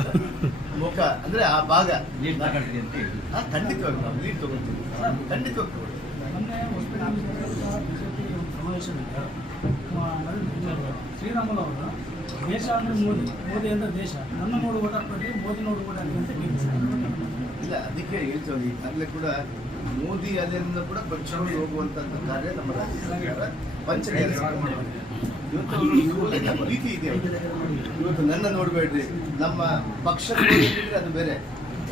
Speaker 5: ಲೋಕ ಅಂದ್ರೆ ಆ ಭಾಗ
Speaker 6: ತಗೊಳ್ತೀರಿ ಅಂತ ಹೇಳಿ.
Speaker 5: ಆ, ಖಂಡಿತವಾಗಿ ನಾವು ಲೀಡ್ ತಗೊಳ್ತೀವಿ ಖಂಡಿತವಾಗಿ ತಗೊಳ್ತೀವಿ.
Speaker 8: ಶ್ರೀರಾಮುಲು ಅವರು ದೇಶ ಅಂದ್ರೆ ಮೋದಿ. ಮೋದಿ ಅಂದ್ರೆ ದೇಶ. ನನ್ನ ನೋಡು ಮೋದಿ ನೋಡು ಅಂತ ಟೀಕಿಸಿದ್ದಾರೆ
Speaker 5: ಇಲ್ಲ. ಅದಕ್ಕೆ ಹೇಳ್ತೀವಿ ಈಗಾಗಲೇ ಕೂಡ ಮೋದಿ ಅದರಿಂದ ಕೂಡ ಪಕ್ಷಗಳು ಹೋಗುವಂತ ಕಾರ್ಯ ನಮ್ಮ ರಾಜ್ಯ ಸರ್ಕಾರ ಪಂಚ ಇವತ್ತು ಇವುಗಳ ಪ್ರೀತಿ ಇದೆ ಇವತ್ತು ನನ್ನ ನೋಡಬೇಡ್ರಿ, ನಮ್ಮ ಪಕ್ಷ ಅದು ಬೇರೆ.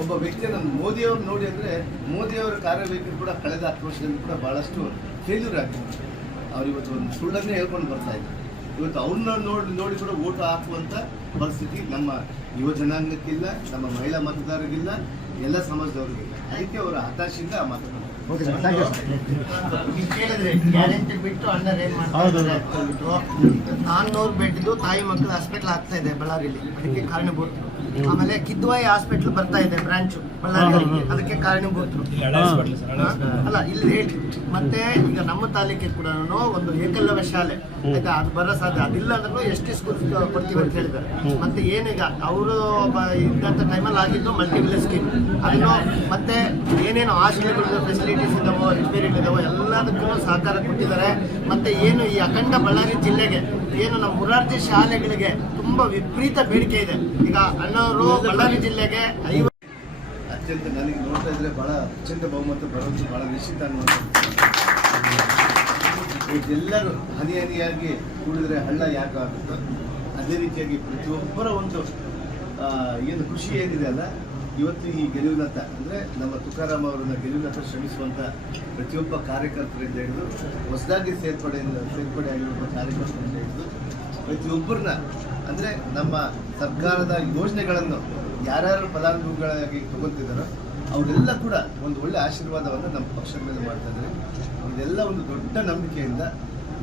Speaker 5: ಒಬ್ಬ ವ್ಯಕ್ತಿಯನ್ನು ಮೋದಿಯವ್ರು ನೋಡಿ ಅಂದ್ರೆ ಮೋದಿಯವರ ಕಾರ್ಯವೈಖರಿ ಕೂಡ ಕಳೆದ ಹತ್ತು ವರ್ಷದಲ್ಲಿ ಕೂಡ ಬಹಳಷ್ಟು ಫೇಲ್ಯೂರ್ ಆಗ್ತದೆ ಅವ್ರು ಇವತ್ತು ಒಂದು ಸುಳ್ಳನ್ನೇ ಹೇಳ್ಕೊಂಡು ಬರ್ತಾ ಇದ್ದಾರೆ. ಇವತ್ತು ಅವ್ರನ್ನ ನೋಡಿ ನೋಡಿ ಕೂಡ ಓಟು ಹಾಕುವಂತ ಪರಿಸ್ಥಿತಿ ನಮ್ಮ ಯುವ ಜನಾಂಗಕ್ಕಿಲ್ಲ, ನಮ್ಮ ಮಹಿಳಾ ಮತದಾರರಿಗಿಲ್ಲ. ಎಲ್ಲ ಸಮಾಜದವ್ರಿಗೆ ಅದಕ್ಕೆ ಅವರು ಹತಾಶಿಂದ
Speaker 4: ಮಾತಾಡ್ತಾರೆ. ಕೇಳಿದ್ರೆ ಗ್ಯಾರಂಟಿ ಬಿಟ್ಟು ಅಂಡರ್ ಏನ್ ಮಾಡ್ತಾರೆ ನಾನ್ನೂರು ಬೆಡ್ದು ತಾಯಿ ಮಕ್ಕಳ ಹಾಸ್ಪಿಟಲ್ ಆಗ್ತಾ ಇದೆ ಬಳ್ಳಾರಿಲಿ. ಅದಕ್ಕೆ ಕಾರಣಭೂತರು. ಆಮೇಲೆ ಕಿದ್ವಾಯಿ ಹಾಸ್ಪಿಟಲ್ ಬರ್ತಾ ಇದೆ ಬ್ರಾಂಚು ಬಳ್ಳಾರಿಯಲ್ಲಿ ಅದಕ್ಕೆ ಕಾರಣ ಹಾ? ಅಲ್ಲ ಇಲ್ಲಿ ಹೇಳಿ ಮತ್ತೆ ಈಗ ನಮ್ಮ ತಾಲೂಕಿಗೆ ಕೂಡ ಒಂದು ಏಕಲವ್ಯ ಶಾಲೆ. ಆಯ್ತಾ? ಅದು ಬರೋ ಸಾಧ್ಯ. ಅದಿಲ್ಲ ಅಂದ್ರೂ ಎಸ್ ಟಿ ಸ್ಕೂಲ್ ಕೊಡ್ತೀವಿ ಅಂತ ಹೇಳಿದ್ದಾರೆ. ಮತ್ತೆ ಏನೀಗ ಅವರು ಇದ್ದಂಥ ಟೈಮಲ್ಲಿ ಆಗಿದ್ದು ಮಲ್ಟಿ ವಿಲೇಜ್ ಸ್ಕೀಮ್ ಅದನ್ನು ಮತ್ತೆ ಏನೇನು ಹಾಸ್ಟೆಲ್ಗಳು ಫೆಸಿಲಿಟೀಸ್ ಇದಾವೋ ರಿಪೇರಿಗಳಿದಾವೋ ಎಲ್ಲದಕ್ಕೂ ಸಹಕಾರ ಕೊಟ್ಟಿದ್ದಾರೆ. ಮತ್ತೆ ಏನು ಈ ಅಖಂಡ ಬಳ್ಳಾರಿ ಜಿಲ್ಲೆಗೆ ಏನು ನಮ್ಮ ಮುರಾರ್ಜಿ ಶಾಲೆಗಳಿಗೆ ತುಂಬಾ ವಿಪರೀತ ಬೇಡಿಕೆ ಇದೆ. ಈಗ ಅಣ್ಣವರು ಬಳ್ಳಾರಿ ಜಿಲ್ಲೆಗೆ
Speaker 5: ಅತ್ಯಂತ ನನಗೆ ನೋಡ್ತಾ ಇದ್ರೆ ಬಹಳ ಅತ್ಯಂತ ಬಹುಮತ ಬರೋದು ಬಹಳ ನಿಶ್ಚಿತ ಎಲ್ಲರೂ ಹನಿ ಹನಿಯಾಗಿ ಕೂಡಿದ್ರೆ ಹಳ್ಳ ಯಾಕೆ ಆಗುತ್ತೋ? ಅದೇ ರೀತಿಯಾಗಿ ಪ್ರತಿಯೊಬ್ಬರ ಒಂದು ಏನು ಖುಷಿ ಏನಿದೆ ಅಲ್ಲ, ಇವತ್ತು ಈ ಗೆಲುವಿನತ್ತ, ಅಂದರೆ ನಮ್ಮ ತುಕಾರಾಮ್ ಅವರನ್ನ ಗೆಲುವಿನತ್ತ ಶ್ರಮಿಸುವಂಥ ಪ್ರತಿಯೊಬ್ಬ ಕಾರ್ಯಕರ್ತರಿಂದ ಹಿಡಿದು ಹೊಸದಾಗಿ ಸೇರ್ಪಡೆಯಿಂದ ಸೇರ್ಪಡೆ ಆಗಿರುವಂಥ ಕಾರ್ಯಕರ್ತರಿಂದ ಹಿಡಿದು ಪ್ರತಿಯೊಬ್ಬರನ್ನ, ಅಂದರೆ ನಮ್ಮ ಸರ್ಕಾರದ ಯೋಜನೆಗಳನ್ನು ಯಾರ್ಯಾರು ಫಲಾನುಭವಿಗಳಾಗಿ ತಗೊಳ್ತಿದ್ದಾರೋ, ಅವರೆಲ್ಲ ಕೂಡ ಒಂದು ಒಳ್ಳೆ ಆಶೀರ್ವಾದವನ್ನು ನಮ್ಮ ಪಕ್ಷದ ಮೇಲೆ ಮಾಡ್ತಾ ಇದ್ದಾರೆ. ಅವರೆಲ್ಲ ಒಂದು ದೊಡ್ಡ ನಂಬಿಕೆಯಿಂದ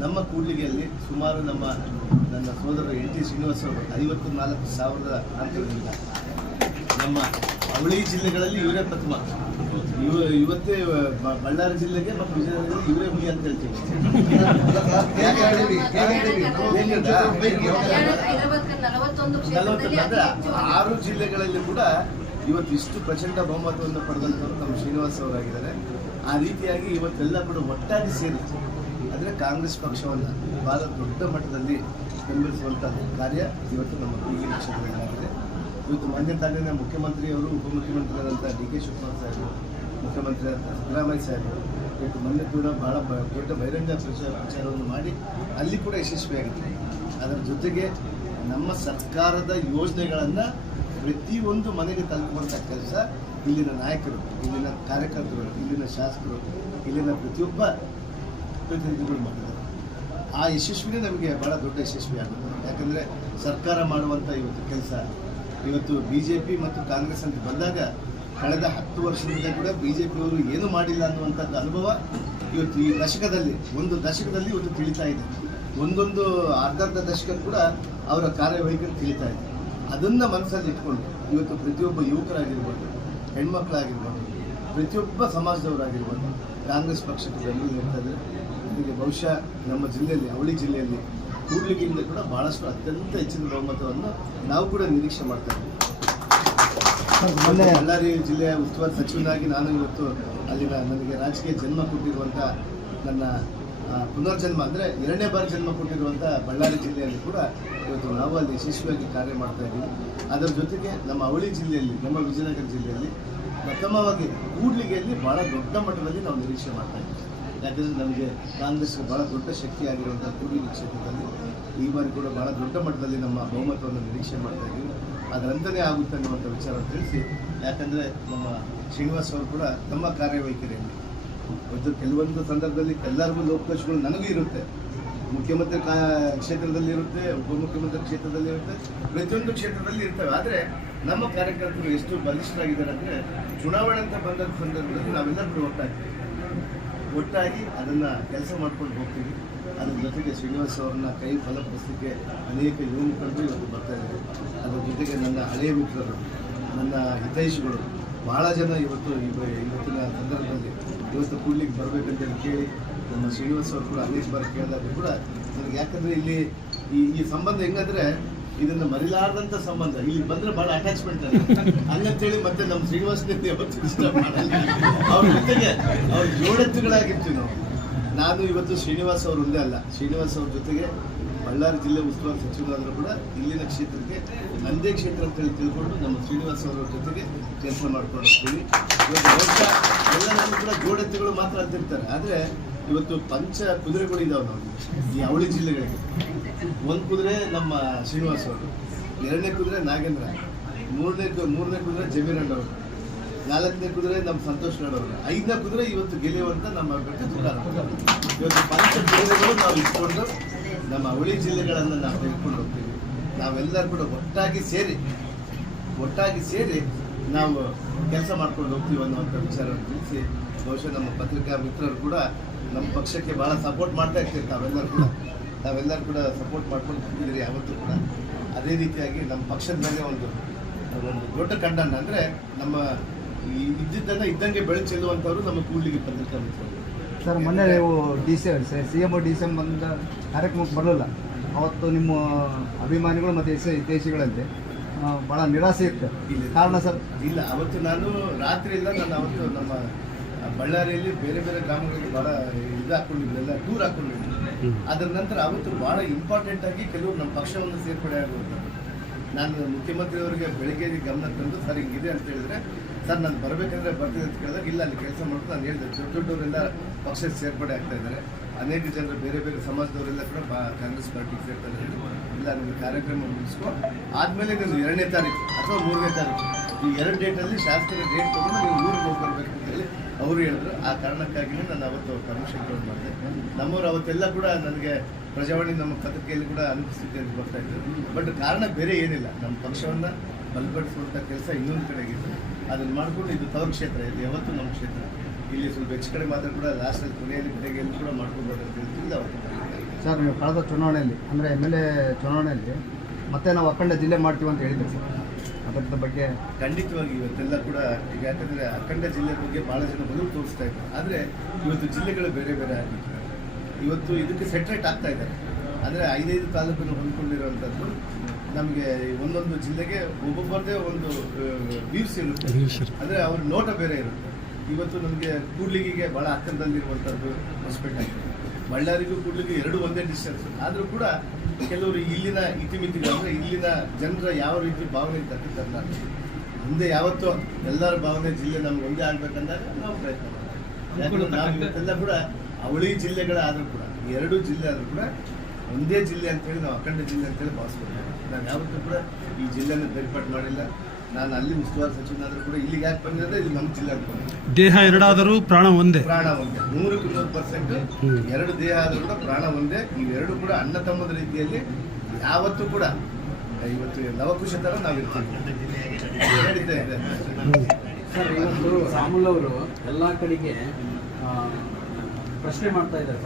Speaker 5: ನಮ್ಮ ಕೂಡ್ಲಿಗೆಯಲ್ಲಿ ಸುಮಾರು ನಮ್ಮ ನನ್ನ ಸೋದರ ಎನ್ ಟಿ ಶ್ರೀನಿವಾಸ್ ಅವರು ಐವತ್ತು ನಾಲ್ಕು ಸಾವಿರದ ನಮ್ಮ ಅವಳಿ ಜಿಲ್ಲೆಗಳಲ್ಲಿ ಇವರೇ ಪ್ರಥಮ ಇವ ಇವತ್ತೇ ಬಳ್ಳಾರಿ ಜಿಲ್ಲೆಗೆ ಮತ್ತು ವಿಜಯನಗರ ಇವರೇ ಹುಲಿ ಅಂತ ಹೇಳ್ತೀವಿ. ಅಂದ್ರೆ ಆರು ಜಿಲ್ಲೆಗಳಲ್ಲಿ ಕೂಡ ಇವತ್ತು ಇಷ್ಟು ಪ್ರಚಂಡ ಬಹುಮತವನ್ನು ಪಡೆದಂಥವ್ರು ನಮ್ಮ ಶ್ರೀನಿವಾಸ್ ಅವರಾಗಿದ್ದಾರೆ. ಆ ರೀತಿಯಾಗಿ ಇವತ್ತೆಲ್ಲ ಕೂಡ ಒಟ್ಟಾಗಿ ಸೇರಿ ಅಂದರೆ ಕಾಂಗ್ರೆಸ್ ಪಕ್ಷವನ್ನು ಬಹಳ ದೊಡ್ಡ ಮಟ್ಟದಲ್ಲಿ ಬೆಂಬಲಿಸುವಂಥ ಕಾರ್ಯ ಇವತ್ತು ನಮ್ಮ ಕೂಗಿ ಕ್ಷೇತ್ರದಲ್ಲಾಗಿದೆ ಇವತ್ತು ಮಾನ್ಯ ತಾನೇ ಮುಖ್ಯಮಂತ್ರಿಯವರು ಉಪಮುಖ್ಯಮಂತ್ರಿಯಾದಂಥ ಡಿ ಕೆ ಶಿವಕುಮಾರ್ ಸಾಹೇಬರು ಮುಖ್ಯಮಂತ್ರಿ ಸಿದ್ದರಾಮಯ್ಯ ಸಾಹೇಬರು ಇವತ್ತು ಮೊನ್ನೆ ಕೂಡ ಭಾಳ ದೊಡ್ಡ ಬಹಿರಂಗ ಪ್ರಚಾರ, ಪ್ರಚಾರವನ್ನು ಮಾಡಿ ಅಲ್ಲಿ ಕೂಡ ಯಶಸ್ವಿಯಾಗಿದೆ ಅದರ ಜೊತೆಗೆ ನಮ್ಮ ಸರ್ಕಾರದ ಯೋಜನೆಗಳನ್ನು ಪ್ರತಿಯೊಂದು ಮನೆಗೆ ತಲುಪುವಂಥ ಕೆಲಸ ಇಲ್ಲಿನ ನಾಯಕರು, ಇಲ್ಲಿನ ಕಾರ್ಯಕರ್ತರು, ಇಲ್ಲಿನ ಶಾಸಕರು, ಇಲ್ಲಿನ ಪ್ರತಿಯೊಬ್ಬ ಪ್ರತಿನಿಧಿಗಳು ಮಾಡಿದ್ದಾರೆ. ಆ ಯಶಸ್ವಿನೇ ನಮಗೆ ಭಾಳ ದೊಡ್ಡ ಯಶಸ್ವಿ ಆಗುತ್ತೆ ಯಾಕಂದರೆ ಸರ್ಕಾರ ಮಾಡುವಂಥ ಇವತ್ತು ಕೆಲಸ, ಇವತ್ತು ಬಿ ಮತ್ತು ಕಾಂಗ್ರೆಸ್ ಅಂತ ಬಂದಾಗ ಕಳೆದ ಹತ್ತು ವರ್ಷದಿಂದ ಕೂಡ ಬಿ ಜೆ ಪಿಯವರು ಏನು ಮಾಡಿಲ್ಲ ಅನ್ನುವಂಥದ್ದು ಅನುಭವ ಇವತ್ತು ಈ ದಶಕದಲ್ಲಿ, ಒಂದು ದಶಕದಲ್ಲಿ ಇವತ್ತು ತಿಳಿತಾ ಇದೆ. ಒಂದೊಂದು ಅರ್ಧರ್ಧ ದಶಕ ಕೂಡ ಅವರ ಕಾರ್ಯವೈಖರಿ ತಿಳಿತಾ ಇದೆ. ಅದನ್ನು ಮನಸ್ಸಲ್ಲಿ ಇಟ್ಕೊಂಡು ಇವತ್ತು ಪ್ರತಿಯೊಬ್ಬ ಯುವಕರಾಗಿರ್ಬೋದು, ಹೆಣ್ಮಕ್ಳಾಗಿರ್ಬೋದು, ಪ್ರತಿಯೊಬ್ಬ ಸಮಾಜದವರಾಗಿರ್ಬೋದು, ಕಾಂಗ್ರೆಸ್ ಪಕ್ಷಕ್ಕೆ ಬೆಂಬಲ ಇದ್ದಾರೆ. ಹೀಗೆ ಬಹುಶಃ ನಮ್ಮ ಜಿಲ್ಲೆಯಲ್ಲಿ, ಅವಳಿ ಜಿಲ್ಲೆಯಲ್ಲಿ ಕೂಡ್ಲಿಗಿಂದ ಕೂಡ ಭಾಳಷ್ಟು ಅತ್ಯಂತ ಹೆಚ್ಚಿನ ಬಹುಮತವನ್ನು ನಾವು ಕೂಡ ನಿರೀಕ್ಷೆ ಮಾಡ್ತಾ ಇದ್ದೀವಿ. ಬಳ್ಳಾರಿ ಜಿಲ್ಲೆಯ ಉಸ್ತುವಾರಿ ಸಚಿವನಾಗಿ ನಾನು ಇವತ್ತು ಅಲ್ಲಿನ ನನಗೆ ರಾಜಕೀಯ ಜನ್ಮ ಕೊಟ್ಟಿರುವಂಥ ನನ್ನ ಪುನರ್ಜನ್ಮ ಅಂದರೆ ಎರಡನೇ ಬಾರಿ ಜನ್ಮ ಕೊಟ್ಟಿರುವಂಥ ಬಳ್ಳಾರಿ ಜಿಲ್ಲೆಯಲ್ಲಿ ಕೂಡ ಇವತ್ತು ನಾವು ಅಲ್ಲಿ ಯಶಸ್ವಿಯಾಗಿ ಕಾರ್ಯ ಮಾಡ್ತಾ ಇದ್ದೀವಿ. ಅದರ ಜೊತೆಗೆ ನಮ್ಮ ಅವಳಿ ಜಿಲ್ಲೆಯಲ್ಲಿ ನಮ್ಮ ವಿಜಯನಗರ ಜಿಲ್ಲೆಯಲ್ಲಿ ಪ್ರಥಮವಾಗಿ ಕೂಡ್ಲಿಗೆಯಲ್ಲಿ ಬಹಳ ದೊಡ್ಡ ಮಟ್ಟದಲ್ಲಿ ನಾವು ನಿರೀಕ್ಷೆ ಮಾಡ್ತಾ ಇದ್ದೀವಿ. ಯಾಕಂದರೆ ನಮಗೆ ಕಾಂಗ್ರೆಸ್ಗೆ ಬಹಳ ದೊಡ್ಡ ಶಕ್ತಿಯಾಗಿರುವಂಥ ಕೂಡ್ಲಿಗೆ ಕ್ಷೇತ್ರದಲ್ಲಿ ಈ ಬಾರಿ ಕೂಡ ಬಹಳ ದೊಡ್ಡ ಮಟ್ಟದಲ್ಲಿ ನಮ್ಮ ಬಹುಮತವನ್ನು ನಿರೀಕ್ಷೆ ಮಾಡ್ತಾ ಇದ್ದೀವಿ. ಅದರಂತೆಯೇ ಆಗುತ್ತೆ ಅನ್ನುವಂಥ ವಿಚಾರ ತಿಳಿಸಿ, ಯಾಕಂದರೆ ನಮ್ಮ ಶ್ರೀನಿವಾಸ್ ಅವರು ಕೂಡ ತಮ್ಮ ಕಾರ್ಯವೈಖರಿಯಲ್ಲಿ. ಇವತ್ತು ಕೆಲವೊಂದು ಸಂದರ್ಭದಲ್ಲಿ ಎಲ್ಲರಿಗೂ ಲೋಪದೋಷಗಳು ನನಗೂ ಇರುತ್ತೆ. ಮುಖ್ಯಮಂತ್ರಿ ಕಾ ಕ್ಷೇತ್ರದಲ್ಲಿ ಇರುತ್ತೆ, ಉಪಮುಖ್ಯಮಂತ್ರಿ ಕ್ಷೇತ್ರದಲ್ಲಿ ಇರುತ್ತೆ, ಪ್ರತಿಯೊಂದು ಕ್ಷೇತ್ರದಲ್ಲಿ ಇರ್ತವೆ. ಆದರೆ ನಮ್ಮ ಕಾರ್ಯಕರ್ತರು ಎಷ್ಟು ಬಲಿಷ್ಠರಾಗಿದ್ದಾರೆ ಅಂದರೆ ಚುನಾವಣೆ ಅಂತ ಬಂದ ಸಂದರ್ಭದಲ್ಲಿ ನಾವೆಲ್ಲರೂ ಒಟ್ಟಾಗ್ತೀವಿ ಒಟ್ಟಾಗಿ ಅದನ್ನು ಕೆಲಸ ಮಾಡ್ಕೊಂಡು ಹೋಗ್ತೀವಿ. ಅದ್ರ ಜೊತೆಗೆ ಶ್ರೀನಿವಾಸ್ ಅವ್ರನ್ನ ಕೈ ಬಲಪಡಿಸಲಿಕ್ಕೆ ಅನೇಕ ಯುವ ಮುಖಂಡರು ಇವತ್ತು ಬರ್ತಾ ಇದ್ದಾರೆ. ಅದ್ರ ಜೊತೆಗೆ ನನ್ನ ಹಳೆಯ ಮಿತ್ರರು, ನನ್ನ ಹಿತೈಷಿಗಳು ಭಾಳ ಜನ ಇವತ್ತು ಇವ- ಇವತ್ತಿನ ಸಂದರ್ಭದಲ್ಲಿ ಇವತ್ತು ಕೂಡ್ಲಿಕ್ಕೆ ಬರಬೇಕಂತೇಳಿ ಕೇಳಿ ನಮ್ಮ ಶ್ರೀನಿವಾಸ ಅವರು ಕೂಡ ಅನೇಕ ಬಾರಿ ಕೇಳಿದಾಗ ಕೂಡ ನನಗೆ ಯಾಕಂದರೆ ಇಲ್ಲಿ ಈ ಈ ಸಂಬಂಧ ಹೆಂಗಂದರೆ ಇದನ್ನ ಮರಿಲಾರದಂತ ಸಂಬಂಧ. ಇಲ್ಲಿ ಬಂದ್ರೆ ಬಹಳ ಅಟ್ಯಾಚ್ಮೆಂಟ್ ಹಂಗಂತೇಳಿ ಮತ್ತೆ ನಮ್ಮ ಶ್ರೀನಿವಾಸ ಯಾವತ್ತೂ ಇಷ್ಟ ಅವ್ರ ಜೊತೆಗೆ ಅವ್ರ ಜೋಡೆತ್ತುಗಳಾಗಿರ್ತೀವಿ ನಾವು. ನಾನು ಇವತ್ತು ಶ್ರೀನಿವಾಸ್ ಅವರು ಒಂದೇ ಅಲ್ಲ. ಶ್ರೀನಿವಾಸ್ ಅವ್ರ ಜೊತೆಗೆ ಬಳ್ಳಾರಿ ಜಿಲ್ಲೆ ಉಸ್ತುವಾರಿ ಸಚಿವರಾದರೂ ಕೂಡ ಇಲ್ಲಿನ ಕ್ಷೇತ್ರಕ್ಕೆ ನಂದೇ ಕ್ಷೇತ್ರ ಅಂತ ಹೇಳಿ ತಿಳ್ಕೊಂಡು ನಮ್ಮ ಶ್ರೀನಿವಾಸ್ ಅವರ ಜೊತೆಗೆ ಕೆಲಸ ಇವತ್ತು ಬಹುಶಃ ಎಲ್ಲರೂ ಕೂಡ ಜೋಡೆತ್ತುಗಳು ಮಾತ್ರ ಅಂತಿರ್ತಾರೆ. ಆದರೆ ಇವತ್ತು ಪಂಚ ಕುದುರೆಗಳು ಇದಾವೆ ನಾವು ಈ ಅವಳಿ ಜಿಲ್ಲೆಗಳಿಗೆ. ಒಂದು ಕುದುರೆ ನಮ್ಮ ಶ್ರೀನಿವಾಸ್ ಅವರು, ಎರಡನೇ ಕುದುರೆ ನಾಗೇಂದ್ರ, ಮೂರನೇ ಮೂರನೇ ಕುದುರೆ ಜಮೀರಣ್ಣ ಅವರು ನಾಲ್ಕನೇ ಕುದುರೆ ನಮ್ಮ ಸಂತೋಷ್ ನಾಡ್ ಅವರು ಐದನೇ ಕುದುರೆ ಇವತ್ತು ಗೆಲ್ಲುವಂತ ನಮ್ಮ ಅಭ್ಯರ್ಥಿ. ಇವತ್ತು ಪಂಚ ಕುದುರೆಗಳು ನಾವು ಇಟ್ಕೊಂಡು ನಮ್ಮ ಹುಳಿ ಜಿಲ್ಲೆಗಳನ್ನು ನಾವು ತೆಗೆದುಕೊಂಡು ಹೋಗ್ತೀವಿ. ನಾವೆಲ್ಲರೂ ಕೂಡ ಒಟ್ಟಾಗಿ ಸೇರಿ ಒಟ್ಟಾಗಿ ಸೇರಿ ನಾವು ಕೆಲಸ ಮಾಡ್ಕೊಂಡು ಹೋಗ್ತೀವಿ ಅನ್ನುವಂಥ ವಿಚಾರವನ್ನು ತಿಳಿಸಿ, ಬಹುಶಃ ನಮ್ಮ ಪತ್ರಿಕಾ ಮಿತ್ರರು ಕೂಡ ನಮ್ಮ ಪಕ್ಷಕ್ಕೆ ಭಾಳ ಸಪೋರ್ಟ್ ಮಾಡ್ತಾ ಇರ್ತೀವಿ ತಾವೆಲ್ಲರೂ ಕೂಡ. ನಾವೆಲ್ಲರೂ ಕೂಡ ಸಪೋರ್ಟ್ ಮಾಡ್ಕೊಂಡು ಹೋಗ್ತಿದ್ದೀರಿ ಯಾವತ್ತೂ ಕೂಡ. ಅದೇ ರೀತಿಯಾಗಿ ನಮ್ಮ ಪಕ್ಷದ ಮೇಲೆ ಒಂದು ಒಂದು ದೊಡ್ಡ ಕಂಡನ್ನ ಅಂದರೆ ನಮ್ಮ ಈ ಇದ್ದಿದ್ದನ್ನ ಇದ್ದಂಗೆ ಬೆಳೆ ಚೆಲ್ಲುವಂಥವ್ರು ನಮ್ಮ ಕೂಡ್ಲಿಗೆ ಬಂದಿರ್ತಾರೆ
Speaker 9: ಸರ್ ಮೊನ್ನೆ ನೀವು D C C M D C M ಬಂದ ಕಾರ್ಯಕ್ರಮಕ್ಕೆ ಬರಲಿಲ್ಲ. ಅವತ್ತು ನಿಮ್ಮ ಅಭಿಮಾನಿಗಳು ಮತ್ತು ದೇಶ ದೇಶಗಳಲ್ಲಿ ಭಾಳ ನಿರಾಸೆ ಇತ್ತು.
Speaker 5: ಇಲ್ಲಿ
Speaker 9: ಕಾರಣ ಸರ್?
Speaker 5: ಇಲ್ಲ ಅವತ್ತು ನಾನು ರಾತ್ರಿ ಇಲ್ಲ ನಾನು ಅವತ್ತು ನಮ್ಮ ಬಳ್ಳಾರಿಯಲ್ಲಿ ಬೇರೆ ಬೇರೆ ಗ್ರಾಮಗಳಿಗೆ ಭಾಳ ಇದು ಹಾಕೊಂಡಿದ್ದೆಲ್ಲ ಟೂರ್ ಹಾಕೊಂಡಿದ್ದೆ ಅದರ ನಂತರ ಅವತ್ತು ಭಾಳ ಇಂಪಾರ್ಟೆಂಟ್ ಆಗಿ ಕೆಲವು ನಮ್ಮ ಪಕ್ಷವನ್ನು ಸೇರ್ಪಡೆ ಆಗುವಂಥದ್ದು. ನಾನು ಮುಖ್ಯಮಂತ್ರಿಯವರಿಗೆ ಬೆಳಗ್ಗೆ ಬೆಳಿಗ್ಗೆ ಗಮನ ತಂದು ಸರ್ ಹಿಂಗಿದೆ ಅಂತ ಹೇಳಿದ್ರೆ ಸರ್, ನಾನು ಬರಬೇಕಂದ್ರೆ ಬರ್ತೀನಿ ಅಂತ ಕೇಳಿದಾಗ ಇಲ್ಲ, ಅಲ್ಲಿ ಕೆಲಸ ಮಾಡೋದು ನಾನು ಹೇಳಿದೆ, ದೊಡ್ಡ ದೊಡ್ಡವರೆಲ್ಲ ಪಕ್ಷಕ್ಕೆ ಸೇರ್ಪಡೆ ಆಗ್ತಾ ಇದ್ದಾರೆ. ಅನೇಕ ಜನರು ಬೇರೆ ಬೇರೆ ಸಮಾಜದವರೆಲ್ಲ ಕೂಡ ಕಾಂಗ್ರೆಸ್ ಪಾರ್ಟಿಗೆ ಸೇರ್ತಾರೆ ಇಲ್ಲ, ನಿಮಗೆ ಕಾರ್ಯಕ್ರಮ ಮುಗಿಸ್ಕೊ. ಆದಮೇಲೆ ನೀವು ಎರಡನೇ ತಾರೀಕು ಅಥವಾ ಮೂರನೇ ತಾರೀಕು. ಈ ಎರಡು ಡೇಟಲ್ಲಿ ಶಾಸಕರ ಡೇಟ್ ತೊಗೊಂಡು ನೀವು ಊರಿಗೆ ಹೋಗಿ ಬರ್ಬೇಕು ಅಂತ ಹೇಳಿ ಅವರು ಹೇಳಿದ್ರು. ಆ ಕಾರಣಕ್ಕಾಗಿಯೇ ನಾನು ಅವತ್ತು ಪರ್ಮಿಷನ್ ತಗೊಂಡು ಮಾಡಿದೆ. ನಮ್ಮವರು ಅವತ್ತೆಲ್ಲ ಕೂಡ ನನಗೆ ಪ್ರಜಾವಾಣಿ ನಮ್ಮ ಪತ್ರಿಕೆಯಲ್ಲಿ ಕೂಡ ಅನುಭವಿಸಿದ್ದೆ ಅಂತ ಬರ್ತಾ ಇದ್ದರು ಬಟ್ ಕಾರಣ ಬೇರೆ ಏನಿಲ್ಲ. ನಮ್ಮ ಪಕ್ಷವನ್ನು ಬಲಪಡಿಸುವಂಥ ಕೆಲಸ ಇನ್ನೊಂದು ಕಡೆಗಿತ್ತು ಅದನ್ನು ಮಾಡಿಕೊಂಡು ಇದು ತವರು ಕ್ಷೇತ್ರ ಇದು ಯಾವತ್ತೂ ನಮ್ಮ ಕ್ಷೇತ್ರ. ಇಲ್ಲಿ ಸ್ವಲ್ಪ ಹೆಚ್ಚು ಕಡೆ ಮಾತ್ರ ಕೂಡ ಲಾಸ್ಟಲ್ಲಿ ಕೊನೆಯಲ್ಲಿ ಕಡೆಗೆ ಎಲ್ಲ ಕೂಡ ಮಾಡ್ಕೊಬೇಡ ಅಂತ ಹೇಳ್ತಿದ್ದು
Speaker 9: ಸರ್ ನೀವು ಕಳೆದ ಚುನಾವಣೆಯಲ್ಲಿ ಅಂದರೆ ಎಂ ಎಲ್ ಎ ಚುನಾವಣೆಯಲ್ಲಿ ಮತ್ತೆ ನಾವು ಅಖಂಡ ಜಿಲ್ಲೆ ಮಾಡ್ತೀವಿ ಅಂತ ಹೇಳಿದ್ರು ಸರ್. ಅದರ ಬಗ್ಗೆ
Speaker 5: ಖಂಡಿತವಾಗಿ ಇವತ್ತೆಲ್ಲ ಕೂಡ ಈಗ ಯಾಕಂದರೆ ಅಖಂಡ ಜಿಲ್ಲೆ ಬಗ್ಗೆ ಭಾಳ ಜನ ಬದಲು ತೋರಿಸ್ತಾ ಇದ್ದಾರೆ ಆದರೆ ಇವತ್ತು ಜಿಲ್ಲೆಗಳು ಬೇರೆ ಬೇರೆ ಆಗಿದ್ದಾರೆ ಇವತ್ತು ಇದಕ್ಕೆ ಸೆಟ್ರೇಟ್ ಆಗ್ತಾ ಇದ್ದಾರೆ. ಅಂದರೆ ಐದೈದು ತಾಲೂಕನ್ನು ಹೊಂದ್ಕೊಂಡಿರುವಂಥದ್ದು ನಮಗೆ ಒಂದೊಂದು ಜಿಲ್ಲೆಗೆ ಒಬ್ಬೊಬ್ಬರದೇ ಒಂದು ವ್ಯೂಸ್ ಇರುತ್ತೆ. ಅಂದರೆ ಅವ್ರ ನೋಟ ಬೇರೆ ಇರುತ್ತೆ. ಇವತ್ತು ನಮಗೆ ಕೂಡ್ಲಿಗಿಗೆ ಭಾಳ ಹತ್ತಿರದಲ್ಲಿರುವಂಥದ್ದು ಹಾಸ್ಪಿಟಲ್ ಆಗಿದೆ ಬಳ್ಳಾರಿಗೂ ಕೂಡ್ಲಿಗೂ ಎರಡು ಒಂದೇ ಡಿಸ್ಟೆನ್ಸ್ ಆದರೂ ಕೂಡ ಕೆಲವರು ಇಲ್ಲಿನ ಇತಿಮಿತಿಗಳು ಅಂದರೆ ಇಲ್ಲಿನ ಜನರ ಯಾವ ರೀತಿ ಭಾವನೆ ತಟ್ಟಿದ್ದಲ್ಲ ಮುಂದೆ ಯಾವತ್ತೂ ಎಲ್ಲರ ಭಾವನೆ ಜಿಲ್ಲೆ ನಮ್ಗೆ ಒಂದೇ ಆಗ್ಬೇಕಂದಾಗ ನಾವು ಪ್ರಯತ್ನ ಮಾಡ್ತೀವಿ. ಯಾಕಂದ್ರೆ ನಾವು ಇವತ್ತೆಲ್ಲ ಕೂಡ ಅವಳಿ ಜಿಲ್ಲೆಗಳಾದರೂ ಕೂಡ ಎರಡು ಜಿಲ್ಲೆ ಆದರೂ ಕೂಡ ಒಂದೇ ಜಿಲ್ಲೆ ಅಂತೇಳಿ ನಾವು ಅಖಂಡ ಜಿಲ್ಲೆ ಅಂತೇಳಿ ಭಾವಿಸ್ಬೇಕು ನಾವು ಯಾವತ್ತೂ ಕೂಡ ಈ ಜಿಲ್ಲೆನ ಬೇರ್ಪಾಟ್ ಮಾಡಿಲ್ಲ. ನಾನು ಅಲ್ಲಿ ಉಸ್ತುವಾರಿ ಸಚಿವನಾದರೂ ಕೂಡ ಇಲ್ಲಿಗೆ ಯಾಕೆ ಬಂದಿರೋದ್ರೆ ಇಲ್ಲಿ ನಮ್ಮ ಜಿಲ್ಲೆ ಅಂತ ಬಂದಿದೆ.
Speaker 8: ದೇಹ ಎರಡಾದರೂ ಪ್ರಾಣ ಒಂದೇ.
Speaker 5: ಪ್ರಾಣ ಒಂದೇ. ನೂರಕ್ಕೆ ನೂರು ಪರ್ಸೆಂಟ್ ಎರಡು ದೇಹ ಆದರೂ ಕೂಡ ಪ್ರಾಣ ಒಂದೇ. ಇವೆರಡು ಕೂಡ ಅಣ್ಣ ತಮ್ಮದ ರೀತಿಯಲ್ಲಿ ಯಾವತ್ತೂ ಕೂಡ ಇವತ್ತು ಲವಕುಶ ಥರ
Speaker 7: ನಾವು ಇರ್ತೀವಿ. ರಾಮುಲ್ ಅವರು ಎಲ್ಲ ಕಡೆಗೆ ಪ್ರಶ್ನೆ ಮಾಡ್ತಾ ಇದ್ದಾರೆ. ಸರ್